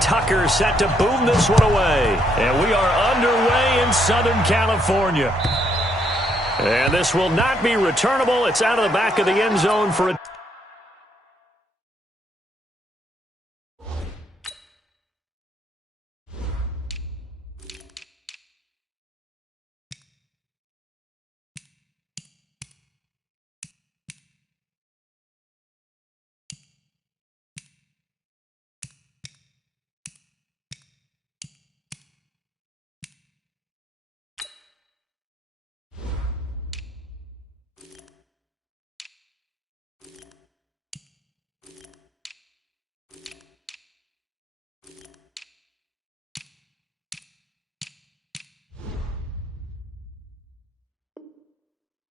Tucker set to boom this one away. And we are underway in Southern California. And this will not be returnable. It's out of the back of the end zone for a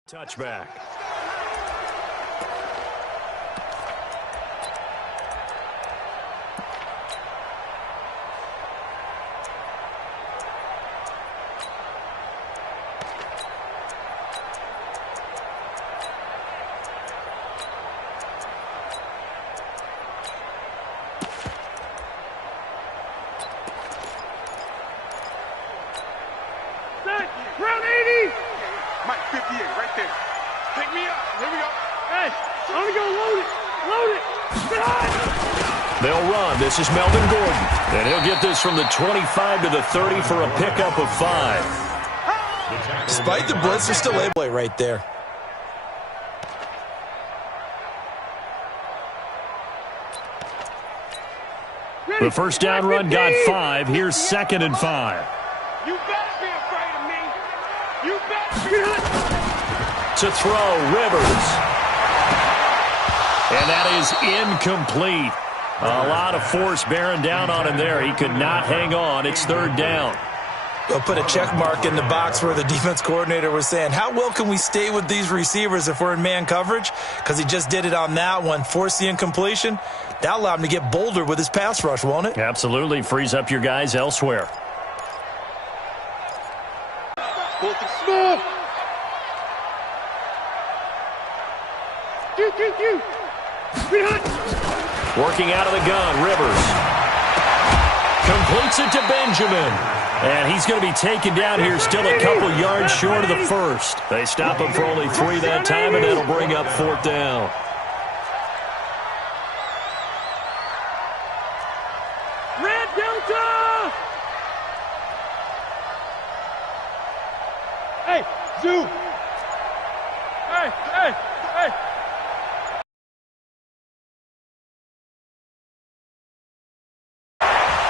touchback. Round 80! Mike 58, right there. Pick me up. Here we go. Hey, I'm going to go load it. Load it. They'll run. This is Melvin Gordon. And he'll get this from the 25 to the 30 for a pickup of 5. Despite the blitz, they're still able to play right there. The first down run got 5. Here's 2nd and 5. You better be afraid of me. You better be. To throw, Rivers. And that is incomplete. A lot of force bearing down on him there. He could not hang on. It's 3rd down. They'll put a check mark in the box where the defense coordinator was saying, how well can we stay with these receivers if we're in man coverage? Because he just did it on that one, forced the incompletion. That allowed him to get bolder with his pass rush, won't it? Absolutely. Frees up your guys elsewhere. Working out of the gun, Rivers. Completes it to Benjamin. And he's going to be taken down here still a couple yards short of the first. They stop him for only 3 that time, and that'll bring up 4th down. Red Delta! Hey, Zoo! Hey, hey, hey!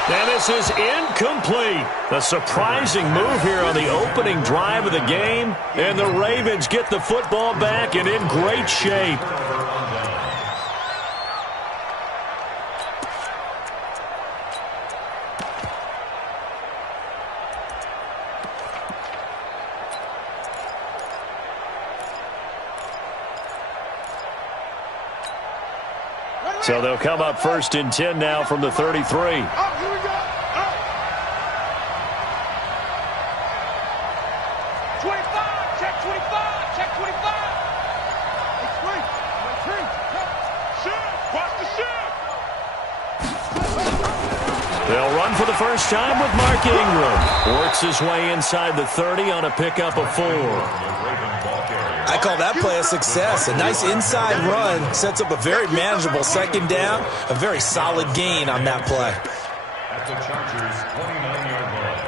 And this is incomplete. A surprising move here on the opening drive of the game. And the Ravens get the football back and in great shape. So they'll come up 1st and 10 now from the 33. Oh, here we go. Oh. 25. Check 25. Check 25. It's free. Shift. Watch the shift. They'll run for the first time with Mark Ingram. Works his way inside the 30 on a pickup of 4. I call that play a success. A nice inside run sets up a very manageable 2nd down. A very solid gain on that play. At the Chargers' 29-yard line.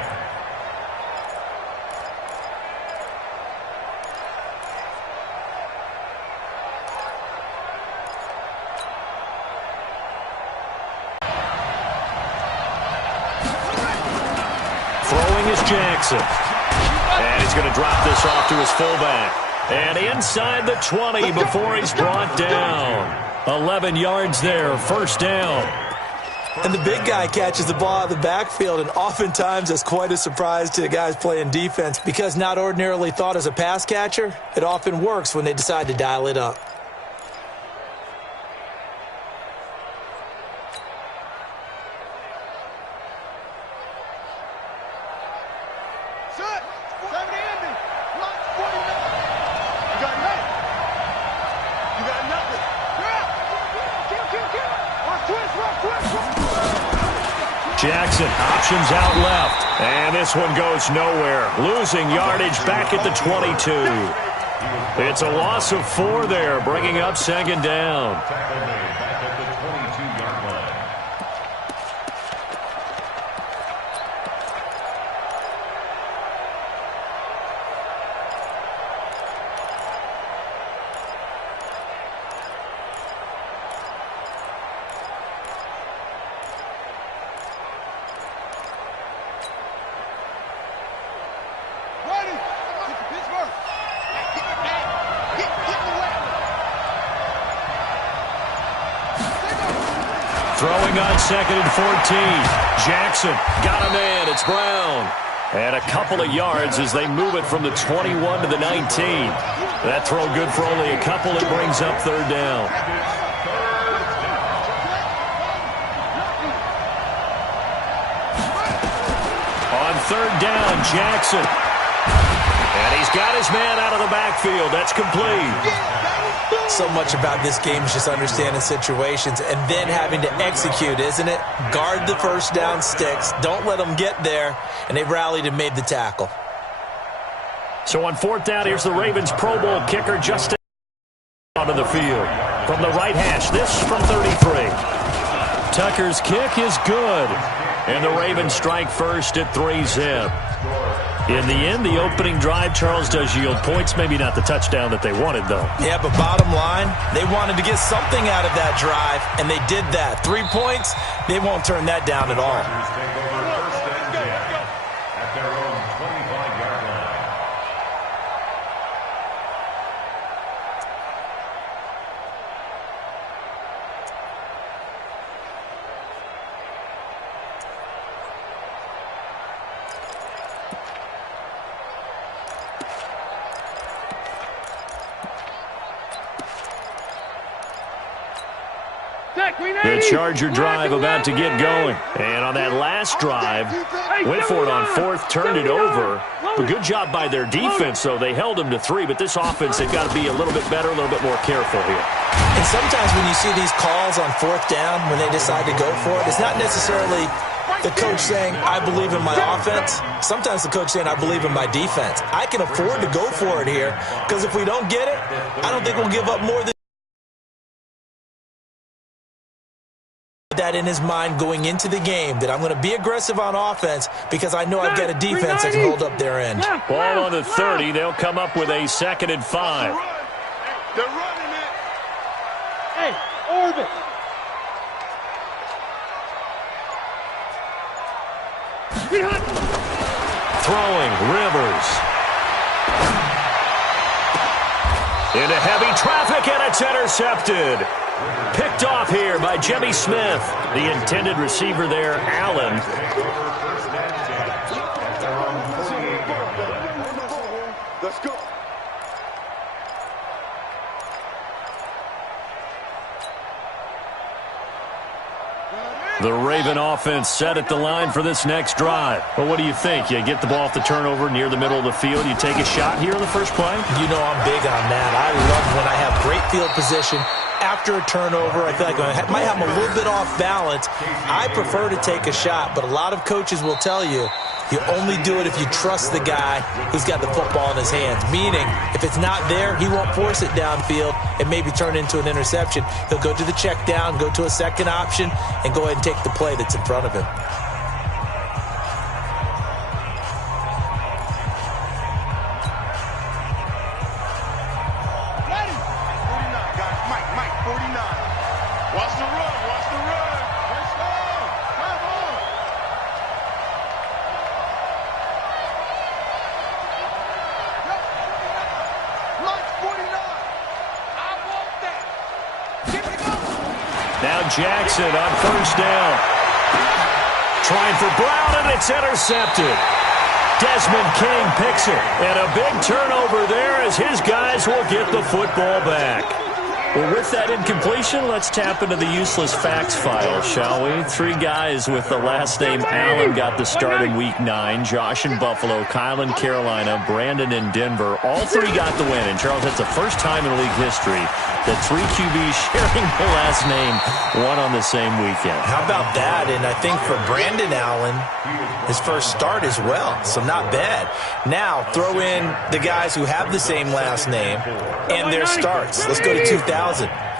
Throwing is Jackson. And he's going to drop this off to his fullback. And inside the 20 before he's brought down. 11 yards there, 1st down. And the big guy catches the ball out of the backfield, and oftentimes that's quite a surprise to the guys playing defense because not ordinarily thought as a pass catcher, it often works when they decide to dial it up. Jackson options out left. And this one goes nowhere. Losing yardage back at the 22. It's a loss of 4 there, bringing up second down. Tackle made back at the 22-yard line. Throwing on second and 14. Jackson got a man. It's Brown. And a couple of yards as they move it from the 21 to the 19. That throw good for only a couple. It brings up third down. On third down, Jackson. And he's got his man out of the backfield. That's complete. So much about this game is just understanding situations and then having to execute, isn't it? Guard the first down sticks. Don't let them get there. And they rallied and made the tackle. So on fourth down, here's the Ravens Pro Bowl kicker, Justin onto the field. From the right hash, this from 33. Tucker's kick is good. And the Ravens strike first at 3-zip. In the end, the opening drive, Charles, does yield points. Maybe not the touchdown that they wanted, though. Yeah, but bottom line, they wanted to get something out of that drive, and they did that. 3 points, they won't turn that down at all. Take over first and 10 at their own 25-yard line. The Charger drive about to get going. And on that last drive, went for it on fourth, turned it over. A good job by their defense, though. They held them to 3, but this offense, they've got to be a little bit better, a little bit more careful here. And sometimes when you see these calls on fourth down, when they decide to go for it, it's not necessarily the coach saying, I believe in my offense. Sometimes the coach saying, I believe in my defense. I can afford to go for it here, because if we don't get it, I don't think we'll give up more than that in his mind going into the game, that I'm going to be aggressive on offense because I know I've got a defense that can hold up their end. Ball on the 30. They'll come up with a 2nd and 5. They're running it. Hey, orbit. Throwing, Rivers. Into heavy traffic, and it's intercepted. Picked off here by Jimmy Smith. The intended receiver there, Allen. Let's go. The Raven offense set at the line for this next drive. But what do you think? You get the ball off the turnover near the middle of the field. You take a shot here in the first play? You know I'm big on that. I love when I have great field position. After a turnover, I feel like I might have a little bit off balance. I prefer to take a shot, but a lot of coaches will tell you, you only do it if you trust the guy who's got the football in his hands. Meaning, if it's not there, he won't force it downfield and maybe turn it into an interception. He'll go to the check down, go to a second option, and go ahead and take the play that's in front of him. Jackson on first down. Trying for Brown, and it's intercepted. Desmond King picks it. And a big turnover there as his guys will get the football back. Well, with that incompletion, let's tap into the useless facts file, shall we? 3 guys with the last name Allen got the start in Week 9. Josh in Buffalo, Kyle in Carolina, Brandon in Denver. All 3 got the win. And, Charles, that's the first time in league history that 3 QBs sharing their last name won on the same weekend. How about that? And I think for Brandon Allen, his first start as well, so not bad. Now, throw in the guys who have the same last name and their starts. Let's go to 2000.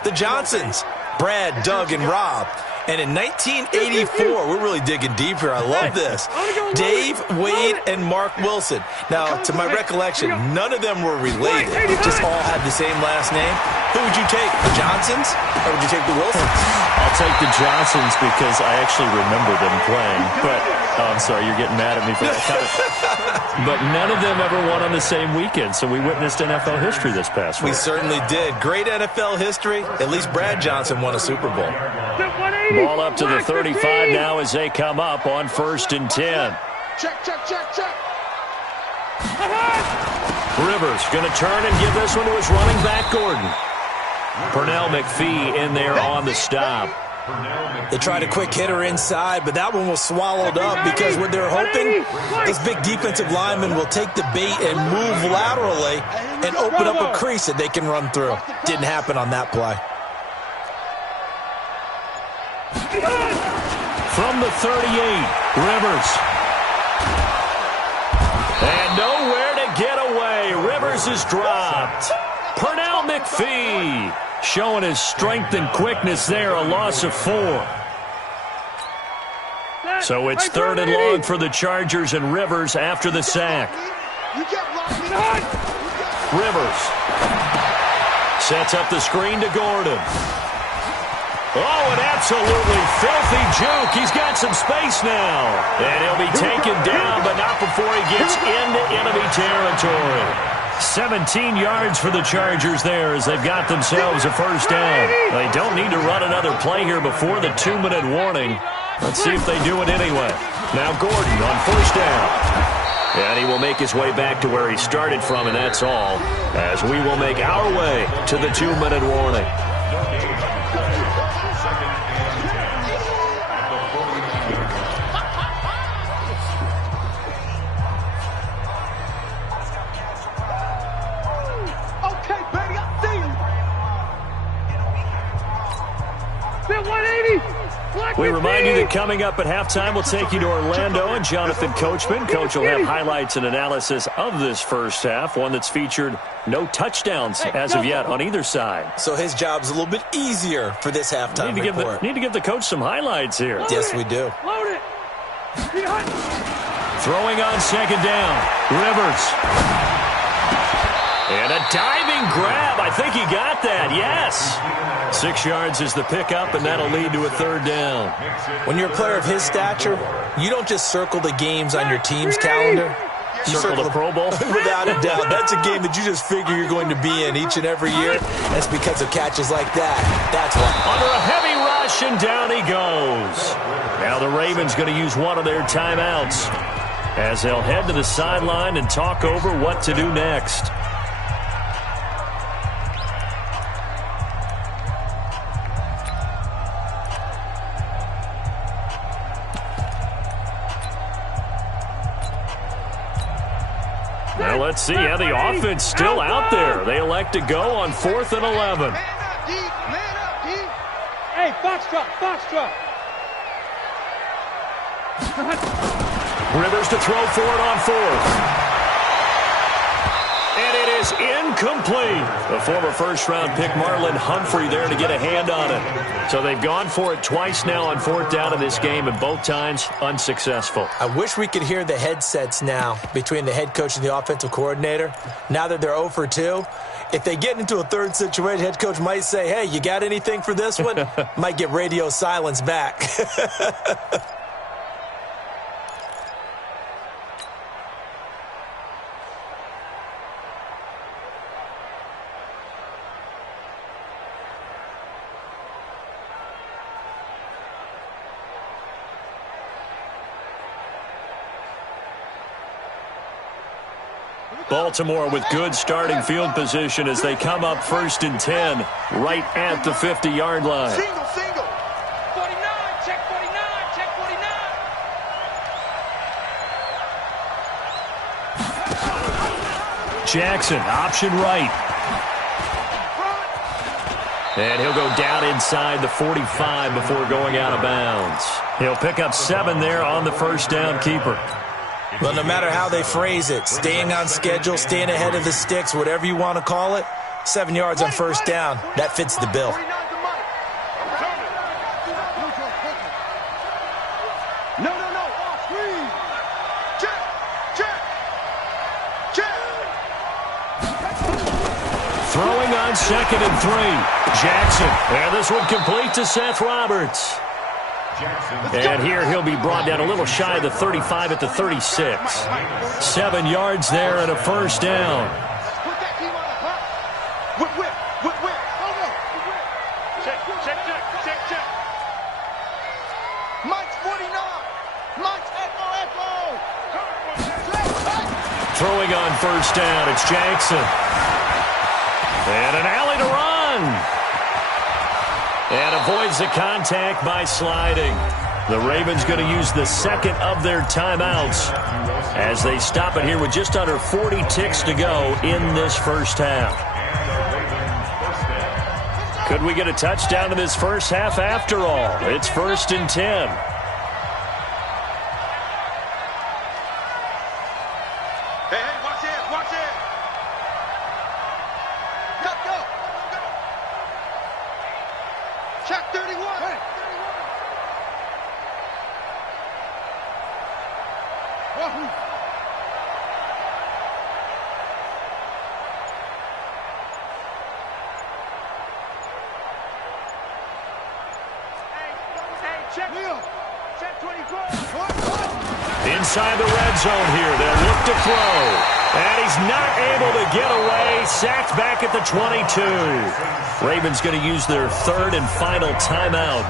The Johnsons, Brad, Doug, and Rob. And in 1984, we're really digging deep here. I love this. Dave, Wade, and Mark Wilson. Now, to my recollection, none of them were related. Just all had the same last name. Who would you take, the Johnsons, or would you take the Wilsons? I'll take the Johnsons because I actually remember them playing. But, oh, I'm sorry, you're getting mad at me for that comment. But none of them ever won on the same weekend, so we witnessed NFL history this past week. We certainly did. Great NFL history. At least Brad Johnson won a Super Bowl. Ball up to the 35 now as they come up on 1st and 10. Check. Rivers going to turn and give this one to his running back, Gordon. Pernell McPhee in there on the stop. They tried a quick hitter inside, but that one was swallowed up because what they're hoping, this big defensive lineman will take the bait and move laterally and open up a crease that they can run through. Didn't happen on that play. From the 38, Rivers. And nowhere to get away. Rivers is dropped. Pernell McPhee showing his strength and quickness there, a loss of 4. So it's 3rd and long for the Chargers and Rivers after the sack. Rivers sets up the screen to Gordon. Oh, an absolutely filthy juke. He's got some space now. And he'll be taken down, but not before he gets into enemy territory. 17 yards for the Chargers there as they've got themselves a first down. They don't need to run another play here before the 2-minute warning. Let's see if they do it anyway. Now Gordon on first down. And he will make his way back to where he started from, and that's all, as we will make our way to the 2-minute warning. We remind you that coming up at halftime, we'll take you to Orlando and Jonathan Coachman. Coach will have highlights and analysis of this first half, one that's featured no touchdowns as of yet on either side. So his job's a little bit easier for this halftime report. Need to give the coach some highlights here. Yes, we do. Load it. Throwing on second down, Rivers. And a diving grab. I think he got that. Yes. 6 yards is the pickup, and that'll lead to a 3rd down. When you're a player of his stature, you don't just circle the games on your team's calendar. You circle the Pro Bowl? Without a doubt. That's a game that you just figure you're going to be in each and every year. That's because of catches like that. That's why. Under a heavy rush, and down he goes. Now the Ravens going to use one of their timeouts as they'll head to the sideline and talk over what to do next. Now let's see how the offense still out there. They elect to go on 4th and 11. Hey, Foxtrot. Rivers to throw for it on 4th. And it is incomplete. The former first-round pick Marlon Humphrey there to get a hand on it. So they've gone for it twice now on 4th down in this game, and both times unsuccessful. I wish we could hear the headsets now between the head coach and the offensive coordinator. Now that they're 0 for 2, if they get into a third situation, head coach might say, hey, you got anything for this one? Might get radio silence back. Baltimore with good starting field position as they come up 1st and 10 right at the 50-yard line. Single, single. 49, check 49, check 49. Jackson, option right. And he'll go down inside the 45 before going out of bounds. He'll pick up 7 there on the first down keeper. Well, no matter how they phrase it, staying on schedule, staying ahead of the sticks, whatever you want to call it, 7 yards on first down, that fits the bill. No. Screen. Check. Throwing on 2nd and 3. Jackson. And this one complete to Seth Roberts. And here he'll be brought down a little shy of the 35 at the 36. 7 yards there and a first down. Put that team on the hop. Whip. Check. Mike's 49. Mike's echo. Throwing on first down, it's Jackson. And an alley to run. And avoids the contact by sliding. The Ravens going to use the second of their timeouts as they stop it here with just under 40 ticks to go in this first half. Could we get a touchdown in this first half after all? It's 1st and 10. Hey, watch it. Go. Check 31. Check 24. Inside the red zone here. They'll look to throw. And he's not able to get away. Sacked back at the 22. Ravens going to use their 3rd and final timeout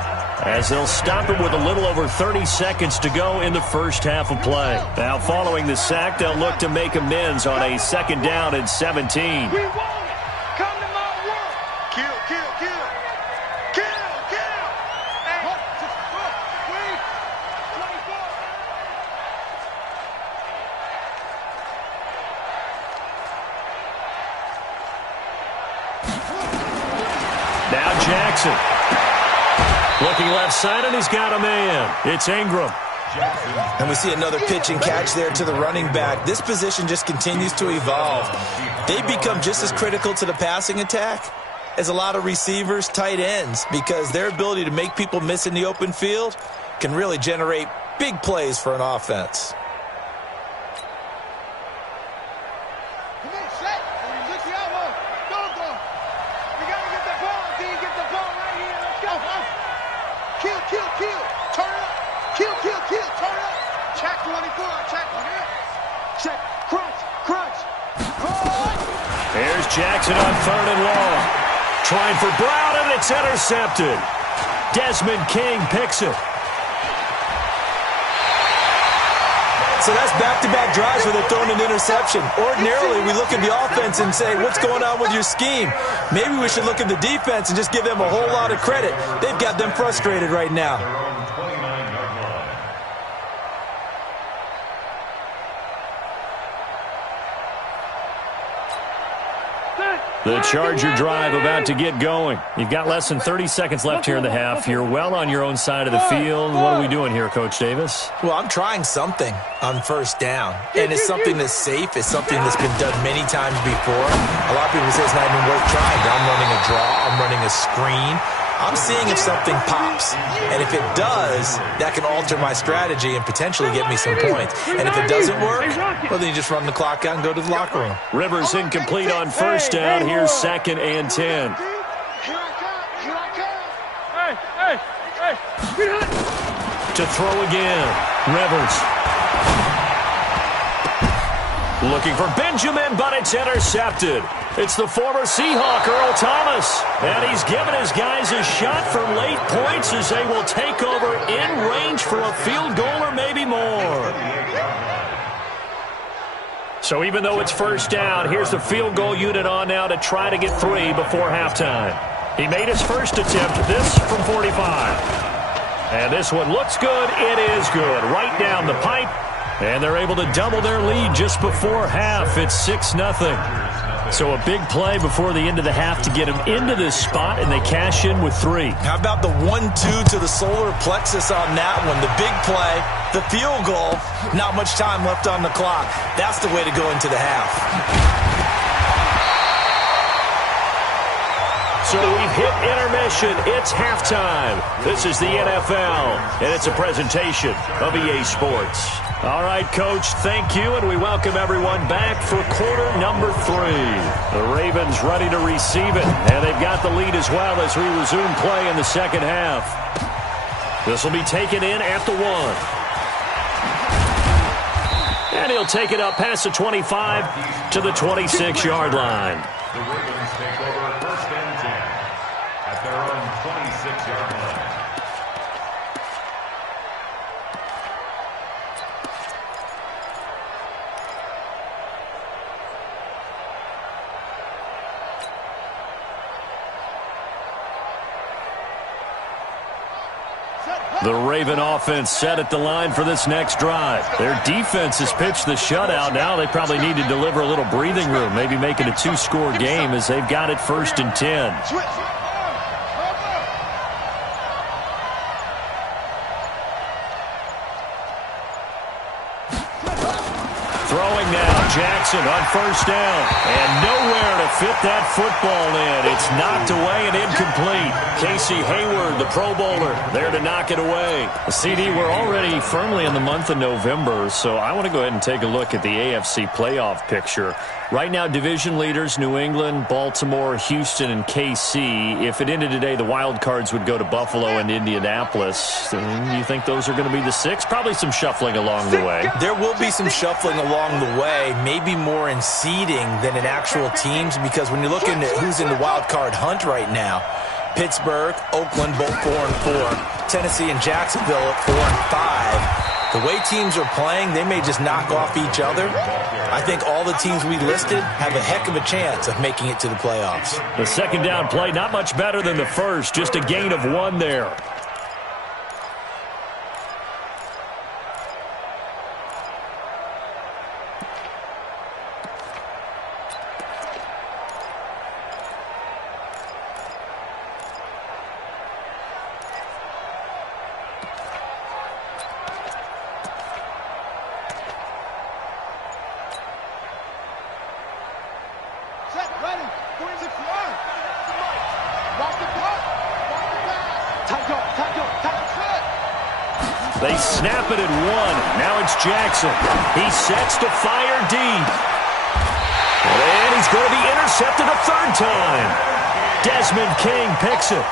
as they'll stop it with a little over 30 seconds to go in the first half of play. Now following the sack, they'll look to make amends on a 2nd down and 17. We want it. Come to my work. Kill. Hey, wait. 24. Now Jackson. Looking left side, and he's got a man. It's Ingram. And we see another pitch and catch there to the running back. This position just continues to evolve. They become just as critical to the passing attack as a lot of receivers, tight ends, because their ability to make people miss in the open field can really generate big plays for an offense. Come on, set. Look the elbow. Go. We got to get the ball. D, get the ball right here. Let's go. Kill. Turn up. Kill. Turn up. Check 24. Check. Crunch. There's Jackson on 3rd and long. Trying for Brown, and it's intercepted. Desmond King picks it. So that's back-to-back drives where they're throwing an interception. Ordinarily, we look at the offense and say, what's going on with your scheme? Maybe we should look at the defense and just give them a whole lot of credit. They've got them frustrated right now. The Charger drive about to get going. You've got less than 30 seconds left here in the half. You're well on your own side of the field. What are we doing here, Coach Davis? Well, I'm trying something on first down. And it's something that's safe. It's something that's been done many times before. A lot of people say it's not even worth trying. But I'm running a draw. I'm running a screen. I'm seeing if something pops. And if it does, that can alter my strategy and potentially get me some points. And if it doesn't work, well, then you just run the clock out and go to the locker room. Rivers incomplete on first down. Here's 2nd and 10. Here I come. Hey. To throw again. Rivers. Looking for Benjamin, but it's intercepted. It's the former Seahawk, Earl Thomas. And he's given his guys a shot for late points as they will take over in range for a field goal or maybe more. So even though it's first down, here's the field goal unit on now to try to get 3 before halftime. He made his first attempt, this from 45. And this one looks good. It is good. Right down the pipe. And they're able to double their lead just before half. It's 6-0. So a big play before the end of the half to get them into this spot, and they cash in with 3. How about the 1-2 to the solar plexus on that one? The big play, the field goal, not much time left on the clock. That's the way to go into the half. So we've hit intermission. It's halftime. This is the NFL, and it's a presentation of EA Sports. All right, Coach, thank you, and we welcome everyone back for quarter number 3. The Ravens ready to receive it, and they've got the lead as well as we resume play in the second half. This will be taken in at the 1. And he'll take it up past the 25 to the 26-yard line. The Ravens take over first and 10 at their own 26-yard line. The Raven offense set at the line for this next drive. Their defense has pitched the shutout. Now they probably need to deliver a little breathing room, maybe make it a 2-score game as they've got it first and 10. Throwing now, Jackson on first down. And nowhere to fit that football in. It's knocked away and incomplete. Casey Hayward, the Pro Bowler, there to knock it away. CD, we're already firmly in the month of November, so I want to go ahead and take a look at the AFC playoff picture. Right now, division leaders, New England, Baltimore, Houston, and KC. If it ended today, the wild cards would go to Buffalo and Indianapolis. You think those are going to be the 6? Probably some shuffling along the way. There will be some shuffling along the way, maybe more in seeding than in actual teams, because when you're looking at who's in the wild card hunt right now, Pittsburgh, Oakland, both 4-4. Tennessee and Jacksonville at 4-5. The way teams are playing, they may just knock off each other. I think all the teams we listed have a heck of a chance of making it to the playoffs. The second down play, not much better than the first, just a gain of 1 there. They snap it at 1. Now it's Jackson. He sets to fire deep. And he's going to be intercepted a 3rd time. Desmond King picks it.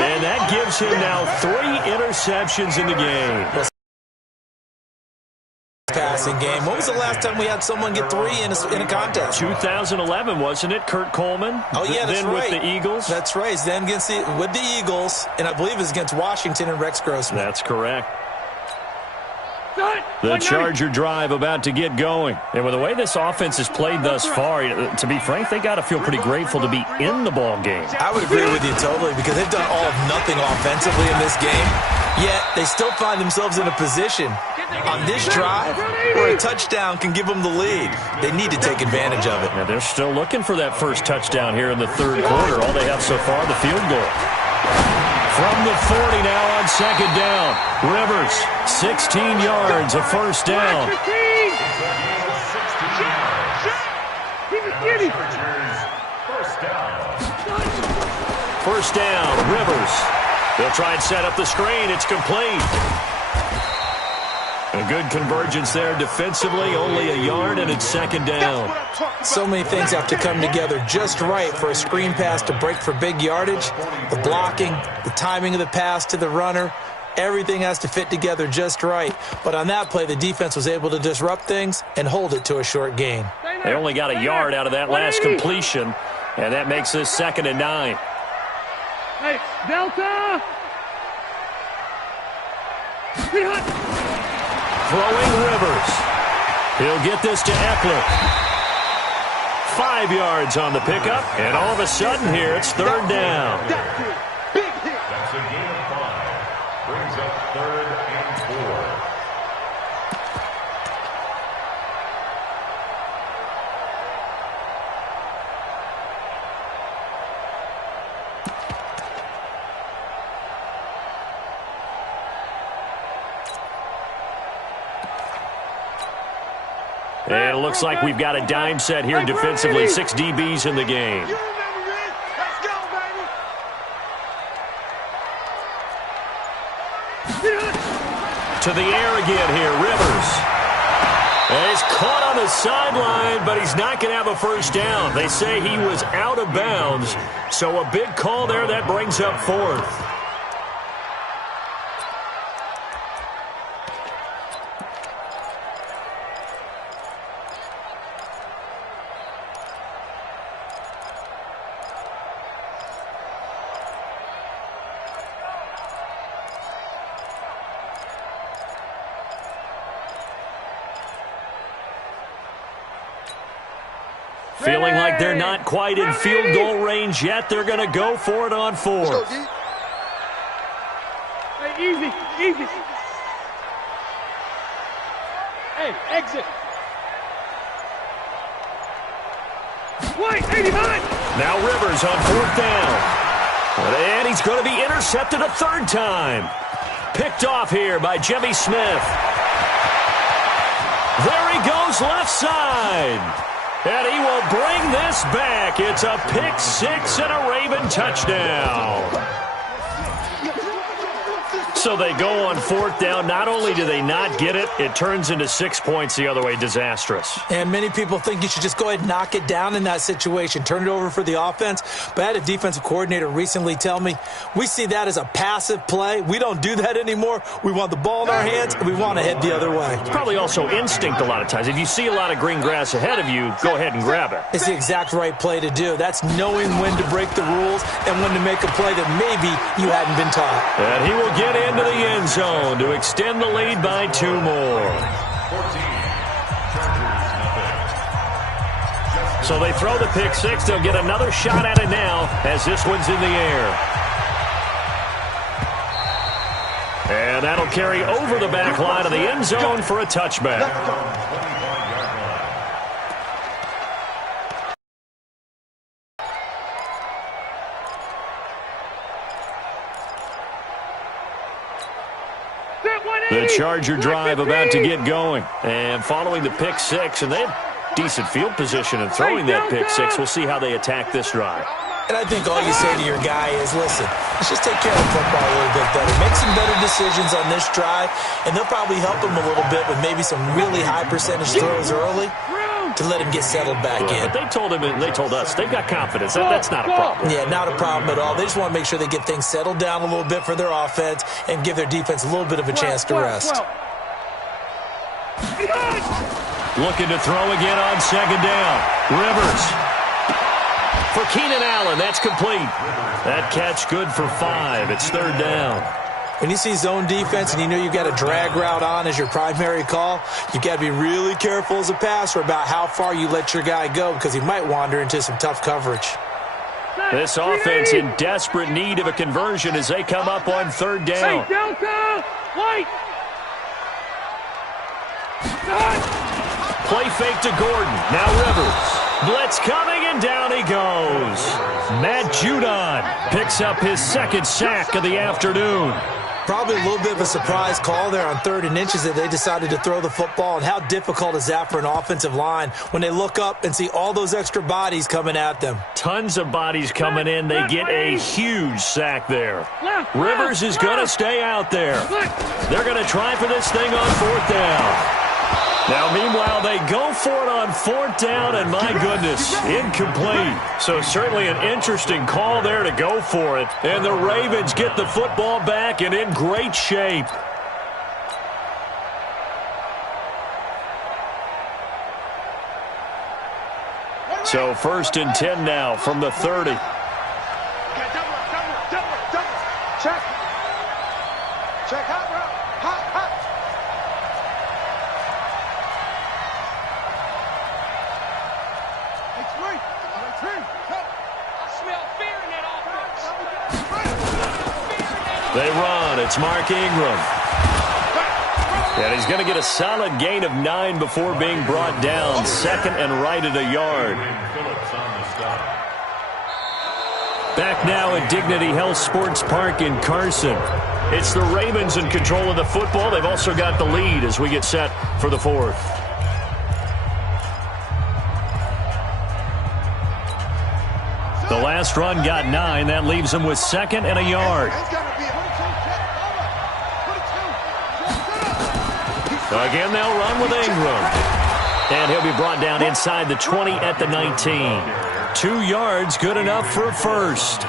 And that gives him now 3 interceptions in the game. Passing game. When was the last time we had someone get 3 in a contest? 2011, wasn't it? Kurt Coleman. Oh, yeah, that's then right. With the Eagles. That's right. Then with the Eagles, and I believe it was against Washington and Rex Grossman. That's correct. The Charger drive about to get going. And with the way this offense has played thus far, to be frank, they got to feel pretty grateful to be in the ball game. I would agree with you totally, because they've done all of nothing offensively in this game, yet they still find themselves in a position on this drive where a touchdown can give them the lead. They need to take advantage of it. Now they're still looking for that first touchdown here in the 3rd quarter. All they have so far, the field goal. From the 40 now on second down. Rivers, 16 yards, a first down. First down, Rivers. They'll try and set up the screen. It's complete. A good convergence there defensively, only a yard, and it's second down. So many things have to come together just right for a screen pass to break for big yardage. The blocking, the timing of the pass to the runner, everything has to fit together just right. But on that play, the defense was able to disrupt things and hold it to a short gain. They only got a yard out of that last completion, and that makes this 2nd and 9. Hey, Delta! Throwing Rivers. He'll get this to Eckler. 5 yards on the pickup, and all of a sudden here, it's third down. That's it. Big hit. That's a gain of 5. Brings up 3rd and 4. And it looks like we've got a dime set here defensively. 6 DBs in the game. You remember this? Let's go, baby. To the air again here, Rivers. And he's caught on the sideline, but he's not going to have a first down. They say he was out of bounds, so a big call there. That brings up 4th. Feeling like they're not quite in field goal range yet. They're going to go for it on 4th. Hey, easy, easy. Hey, exit. Wait, 89. Now Rivers on 4th down. And he's going to be intercepted a 3rd time. Picked off here by Jimmy Smith. There he goes left side. And he will bring this back. It's a pick 6 and a Raven touchdown. So they go on 4th down. Not only do they not get it, it turns into 6 points the other way. Disastrous. And many people think you should just go ahead and knock it down in that situation. Turn it over for the offense. But I had a defensive coordinator recently tell me, we see that as a passive play. We don't do that anymore. We want the ball in our hands, and we want to head the other way. It's probably also instinct a lot of times. If you see a lot of green grass ahead of you, go ahead and grab it. It's the exact right play to do. That's knowing when to break the rules and when to make a play that maybe you hadn't been taught. And he will get into the end zone to extend the lead by 2 more. 14. Chargers, nothing. So they throw the pick 6. They'll get another shot at it now as this one's in the air. And that'll carry over the back line of the end zone for a touchback. The Charger drive about to get going. And following the pick 6, and they have decent field position in throwing that pick 6. We'll see how they attack this drive. And I think all you say to your guy is, listen, let's just take care of football a little bit better. Make some better decisions on this drive, and they'll probably help him a little bit with maybe some really high percentage throws early to let him get settled back in. But they told him, and they told us, they've got confidence. That's not a problem. Yeah, not a problem at all. They just want to make sure they get things settled down a little bit for their offense and give their defense a little bit of a chance to rest. Looking to throw again on 2nd down. Rivers. For Keenan Allen, that's complete. That catch good for 5. It's 3rd down. When you see zone defense and you know you've got a drag route on as your primary call, you've got to be really careful as a passer about how far you let your guy go because he might wander into some tough coverage. This offense in desperate need of a conversion as they come up on 3rd down. Hey, Delta! White! Play fake to Gordon. Now Rivers. Blitz coming, and down he goes. Matt Judon picks up his 2nd sack of the afternoon. Probably a little bit of a surprise call there on 3rd and inches that they decided to throw the football. And how difficult is that for an offensive line when they look up and see all those extra bodies coming at them? Tons of bodies coming in. They get a huge sack there. Rivers is going to stay out there. They're going to try for this thing on 4th down. Now, meanwhile, they go for it on 4th down, and my goodness, incomplete. So certainly an interesting call there to go for it. And the Ravens get the football back and in great shape. So 1st and 10 now from the 30. Check. Check, hot route. Hot. They run. It's Mark Ingram. And he's going to get a solid gain of 9 before being brought down. Second and right at a yard. Back now at Dignity Health Sports Park in Carson. It's the Ravens in control of the football. They've also got the lead as we get set for the fourth. The last run got 9. That leaves them with second and a yard. Again, they'll run with Ingram. And he'll be brought down inside the 20 at the 19. 2 yards, good enough for a first.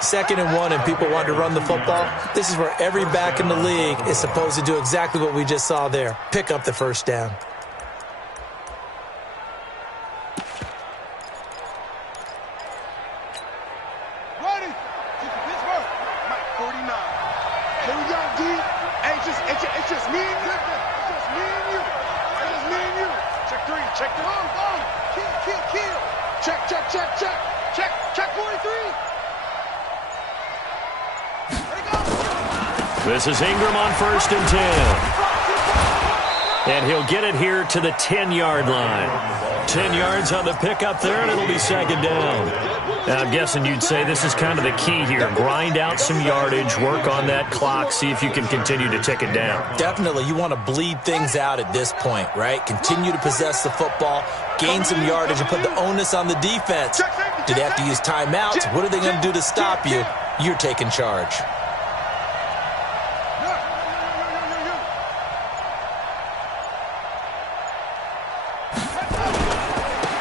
2nd and 1, and people want to run the football. This is where every back in the league is supposed to do exactly what we just saw there. Pick up the first down. This is Ingram on 1st and 10. And he'll get it here to the 10-yard line. 10 yards on the pickup there, and it'll be 2nd down. Now, I'm guessing you'd say this is kind of the key here. Grind out some yardage, work on that clock, see if you can continue to tick it down. Definitely. You want to bleed things out at this point, right? Continue to possess the football, gain some yardage, and put the onus on the defense. Do they have to use timeouts? What are they going to do to stop you? You're taking charge.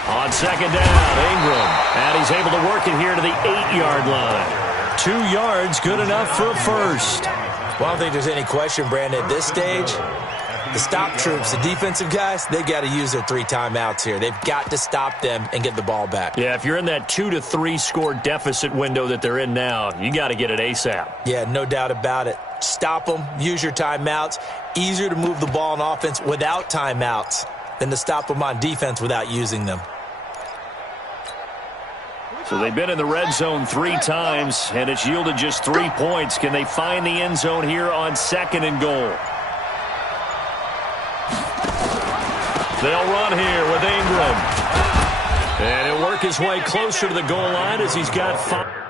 On 2nd down, Ingram. And he's able to work it here to the 8-yard line. 2 yards, good enough for a first. Well, I don't think there's any question, Brandon, at this stage, the stop troops, the defensive guys, they got to use their 3 timeouts here. They've got to stop them and get the ball back. Yeah, if you're in that 2 to 3 score deficit window that they're in now, you got to get it ASAP. Yeah, no doubt about it. Stop them, use your timeouts. Easier to move the ball on offense without timeouts than to stop them on defense without using them. So they've been in the red zone 3 times, and it's yielded just 3 points. Can they find the end zone here on 2nd and goal? They'll run here with Ingram. And he'll work his way closer to the goal line as he's got 5.